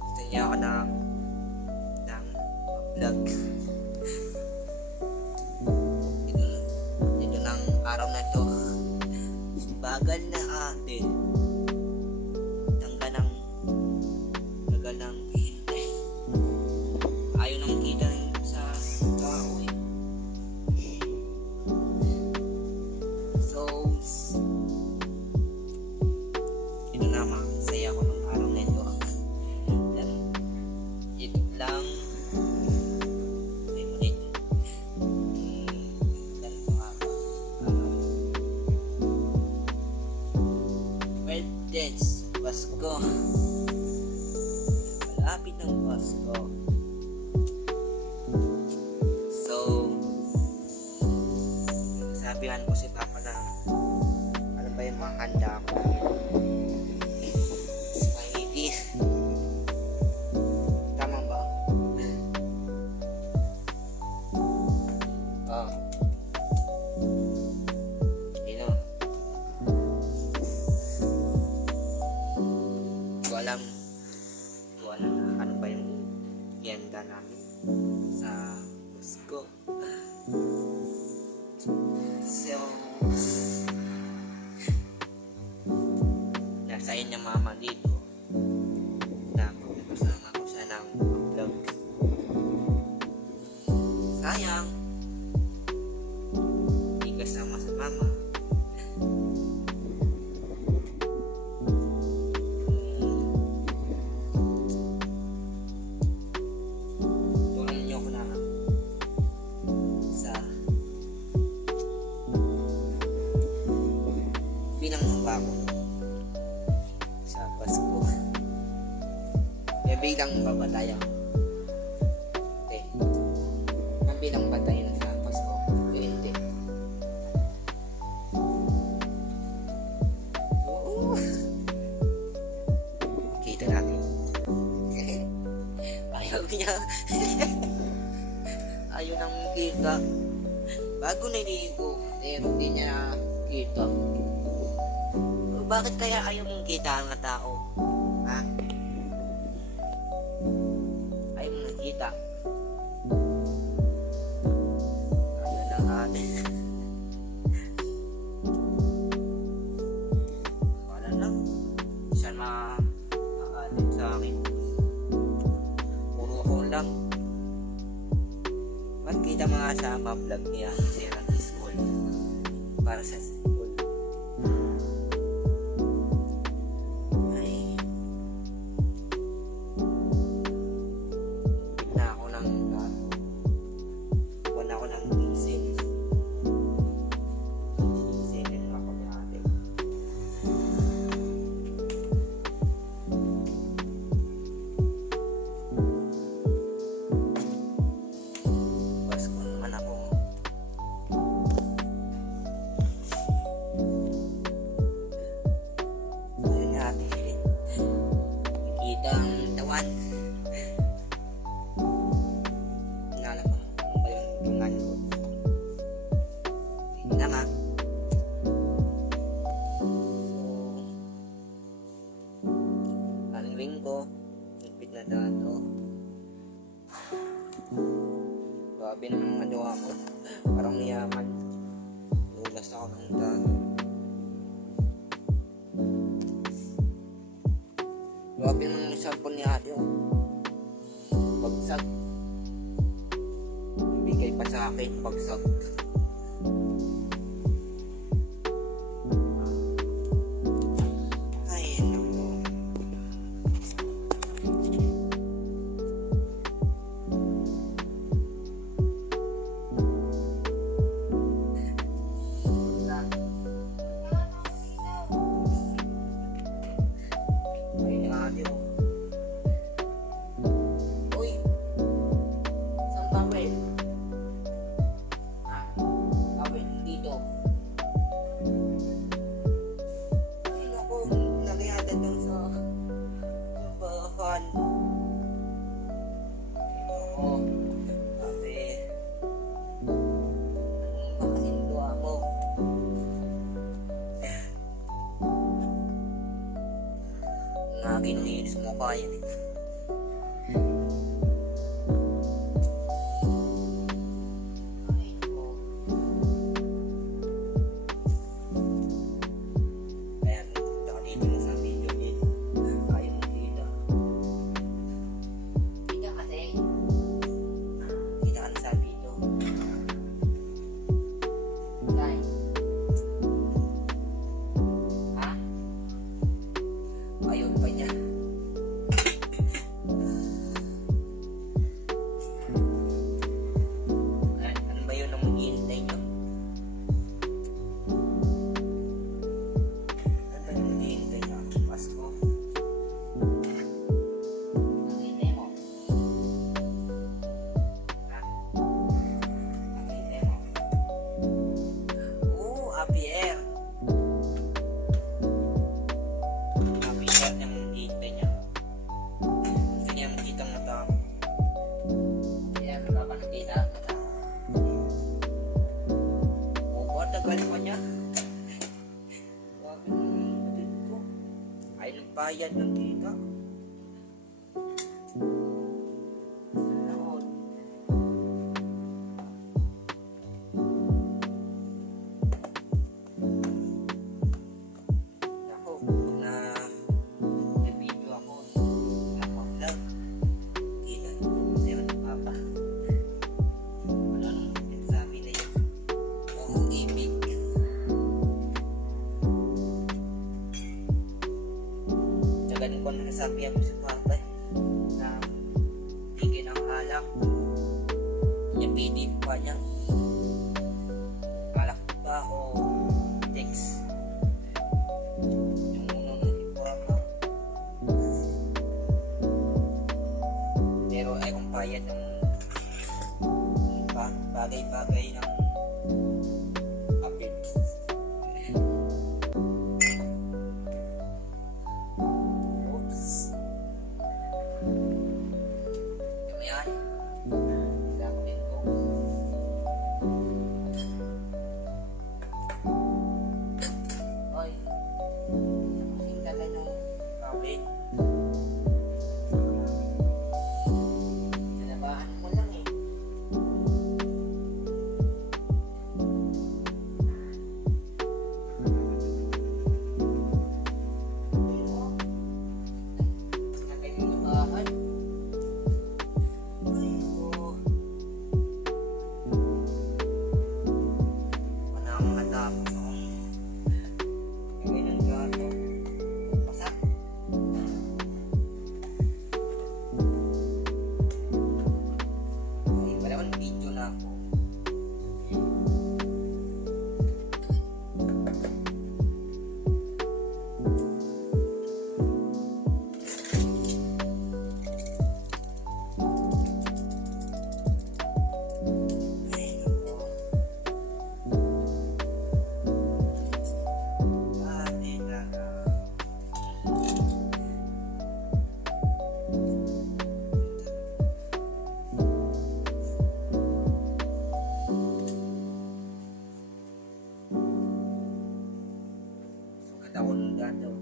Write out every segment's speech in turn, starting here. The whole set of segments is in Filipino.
Gusto niya ako ng vlog. Ito ng araw na to. Bagal na ate. Tagal ng ayaw nang kita sa tao eh. So, ito na masaya ko ng araw na ito. Then, ito lang. Dance, Pasko. Malapit ng Pasko. So, sabihan ko si Papa na ano ba yung mga handa ko. Spaghetti. Tama ba? Oh. Alam ano ba yung handa namin sa Pasko. So, nasa inyo mama dito na kasama ko siya ng vlog. Sayang hindi kasama sa mama. Sa Pasko. Bilang ba tayo? Okay. Bilang ba tayo sa Pasko? Hindi. Oo. Kita natin. Ayaw niya. Ayaw nang kita. Bago naligo, pero hindi niya kita. Bakit kaya ayaw mong kita ang tao? Ha? Ayaw mong nakita. Ayaw lang ate. Wala lang. Siya ma-aalit sa akin. Puro ko lang. Ba't kita mga sama vlog niya si Randy School? Para sa school. Ko nagpit na dato. Grabe naman magawa ko. Parang niyaman. Lulas ako ng dato. Grabe naman yung cellphone ni ate. Bagsak. Ibigay pa sa akin. Bagsak. Uy, saan pa ba eh? Ha? Nakinuhilis mo kaya eh. Ay, ko. Kaya punta ka dito na sa video eh. Ayaw mo kita. Kita kasi. Kita ka na sa video. Tay. Ha? Ayaw pa niya. Ano ba yun ang maghihintay nyo? Ano ba yung maghihintay nyo? Pasko? Ang hintay mo? Ha? Ang hintay mo? Oo, happy air. Happy air yung hintay niya. Gusto niya makita ang mata ko. Kaya nakapakita ang mata ko. Oo, tagal pa niya. Wag mo yung kapatid ko. Ay, nagbayad ng kita. Sana all. Ako, pag na-video ako sa vlog, kita kasi ako ng papa. Ano nung sabi na yun? Oo, ibig. Tsaka ganun ko nasasabi ako sa papa eh, na bigyan ng alak. Pinapili pa niya. Alak ba o text? Yung unang nagpapa. Pero ay kung bayad ng bagay-bagay ng kapit. Oops. Ito yan. Sakutin ko. Oy. Kasing tagal ng kapit. Nalabahan mo lang eh. Pero, sinagay mo labahan. Ay, ko. Wala akong matapos ako. Lagay ng gato. Pasak. Ay, wala akong video na ako. Ay, nako. Ate na. Sugat ako ng gato.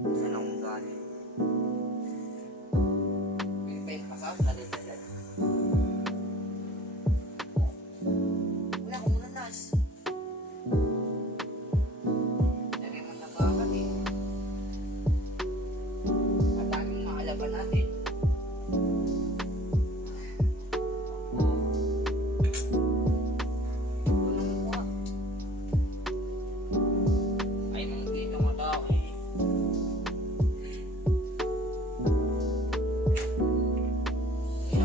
Saan akong galing? Pwede pa yung pasap na dito dyan. Wala akong nanas. Lagay mo na bakit eh. Ang daming maalaban natin. Tulong mo ah. Ay, mga dito mga tao eh. Kaya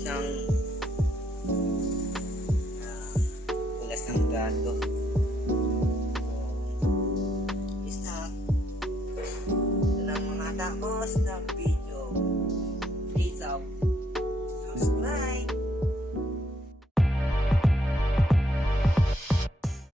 ng